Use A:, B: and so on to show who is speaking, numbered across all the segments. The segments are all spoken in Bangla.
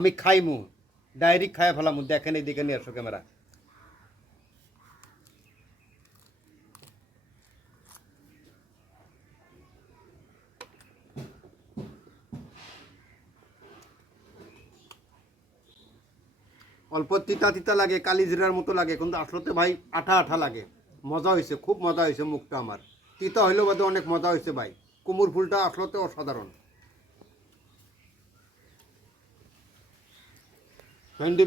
A: আমি খাইমু, ডাইরেক্ট খাই ফেলাম, দেখেন এইদিকে নিয়ে আসো ক্যামেরা। অল্প তিতা তিতা লাগে, কালি জিরার মতো লাগে, কিন্তু আসলে ভাই আঠা আঠা লাগে। মজা হয়েছে খুব মজা হয়েছে মুখটা আমার। তিতা হইলেও বাদে অনেক মজা হয়েছে ভাই। কুমুর ফুলটা আসলে অসাধারণ। ভেন্ডি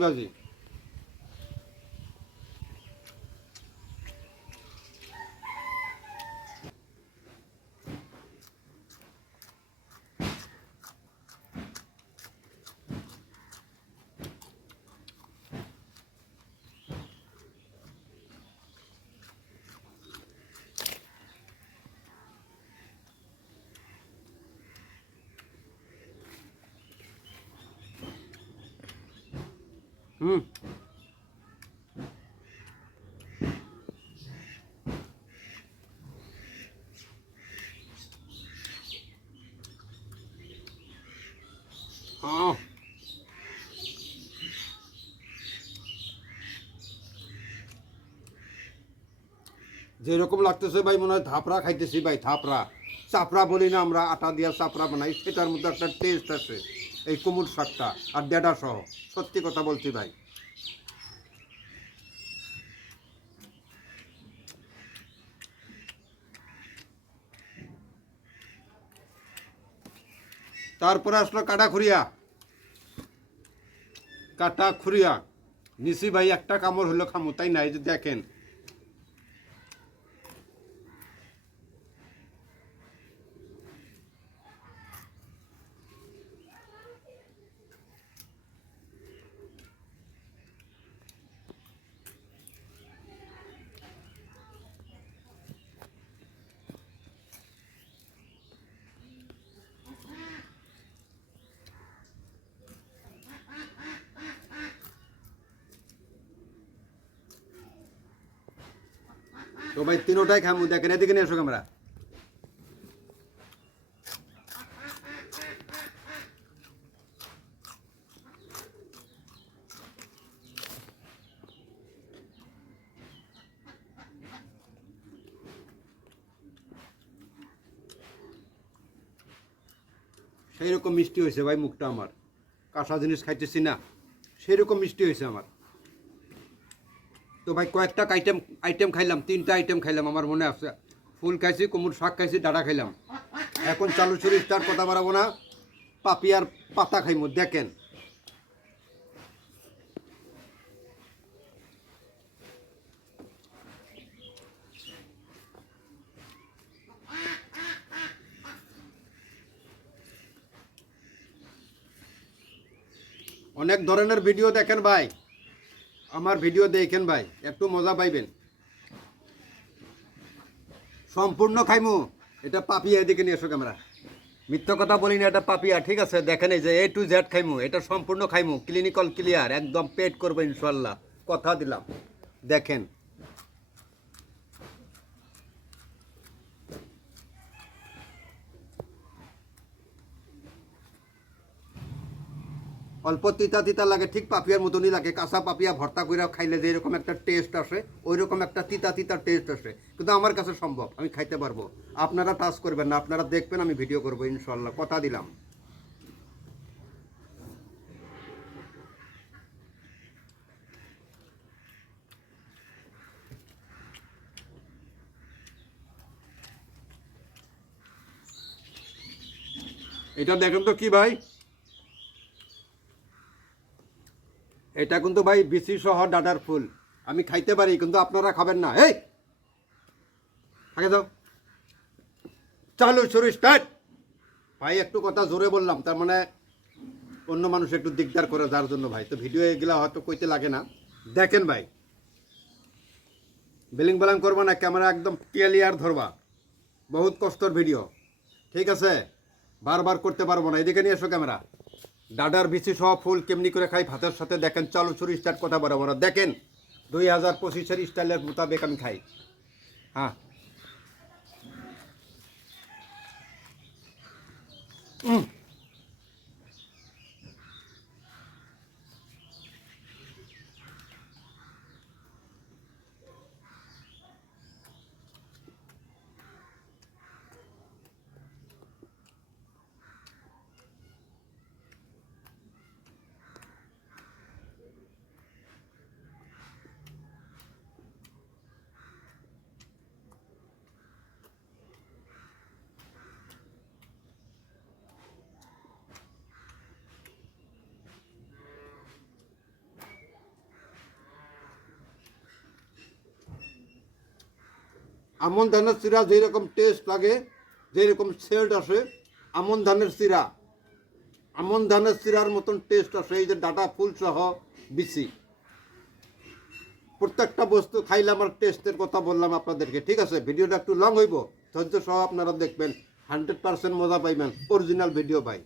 A: হুম আহ যেরকম লাগতেছে ভাই, মনে হয় থাপড়া খাইতেছি ভাই থাপড়া চাপড়া বলি না আমরা, আটা দিয়া চাপড়া বানাই, সেটার মধ্যে একটা টেস্ট আছে। এই কুমুর শাকটা আর ডেডা সহ। সত্যি কথা বলছি ভাই। তারপরে আসলো কাটা খুরিয়া। কাটা খুরিয়া। নিশি ভাই একটা কামড় হলো খামো, তাই নাই দেখেন। তো ভাই, তিনোটাই খামু, দেখেন, এদিকে নিয়ে এসো ক্যামেরা। সেই রকম মিষ্টি হয়েছে ভাই মুখটা আমার। কাঁচা জিনিস খাইতেছি না সেই রকম মিষ্টি হয়েছে আমার। তো ভাই, কয়েকটা আইটেম আইটেম খাইলাম, তিনটা আইটেম খাইলাম, আমার মনে আছে। ফুল খাইছি, কুমুর শাক খাইছি ডাটা খাইলাম। এখন চালু ছুরি স্টার কথা বাড়াবো না। পাপিয়ার পাতা খাইমু, দেখেন। অনেক ধরনের ভিডিও দেখেন ভাই। আমার ভিডিও দেখেন ভাই, একটু মজা পাইবেন। সম্পূর্ণ খাইমু, এটা পাপিয়া এদিকে নিয়ে এসো ক্যামেরা। মিথ্যা কথা বলি না, এটা পাপিয়া, ঠিক আছে? দেখেন এই যে এ টু জেড খাইমু, এটা সম্পূর্ণ খাইমু ক্লিনিক্যাল ক্লিয়ার একদম পেট করব ইনশাল্লাহ কথা দিলাম। দেখেন অল্প তিতা তিতা লাগে, ঠিক পাপিয়ার মতনই লাগে। কাঁচা পাপিয়া ভর্তা করে খাইলে যে এরকম একটা টেস্ট আসে ওই রকম একটা তিতা তিতা টেস্ট আসে। কিন্তু আমার কাছে সম্ভব, আমি খাইতে পারব। আপনারা টাচ করবেন না, আপনারা দেখবেন, আমি ভিডিও করব ইনশাল্লাহ কথা দিলাম। এটা দেখেন তো কি ভাই? এটা কিন্তু ভাই বিসি সহ ডাটার ফুল। আমি খাইতে পারি, কিন্তু আপনারা খাবেন না। এই! আগে দাও। চালু শুরু, স্টার্ট! ভাই, একটু কথা জোরে বললাম, তার মানে অন্য মানুষ একটু দিকদার করে যার জন্য ভাই। তো ভিডিও এগুলা হয়তো কইতে লাগে না। দেখেন ভাই, বিলিং বেলাং করবা না, ক্যামেরা একদম ক্লিয়ার ধরবা। বহুত কষ্টর ভিডিও। ঠিক আছে? বারবার করতে পারব না। এদিকে নিয়ে এসো ক্যামেরা। ডাডার বিচি সহ ফুল কেমনি করে খাই, ভাতের সাথে দেখেন, চালু চুরি স্টার্ট কথা বরাবর দেখেন, দুই হাজার পঁচিশের স্টাইলের মোতাবেক আমি খাই। হ্যাঁ। উম। আমন ধানের চিরা যেরকম টেস্ট লাগে, যেরকম সেল্ট আসে, আমন ধানের চিরা। আমন ধানের চিরার মতন টেস্ট আসে, এই যে ডাটা ফুল সহ বিসি প্রত্যেকটা বস্তু খাইলে আমার টেস্টের কথা বললাম আপনাদেরকে, ঠিক আছে? ভিডিওটা একটু লং হইব। ধৈর্য সহ আপনারা দেখবেন হান্ড্রেড পার্সেন্ট মজা পাইবেন অরিজিনাল ভিডিও পাই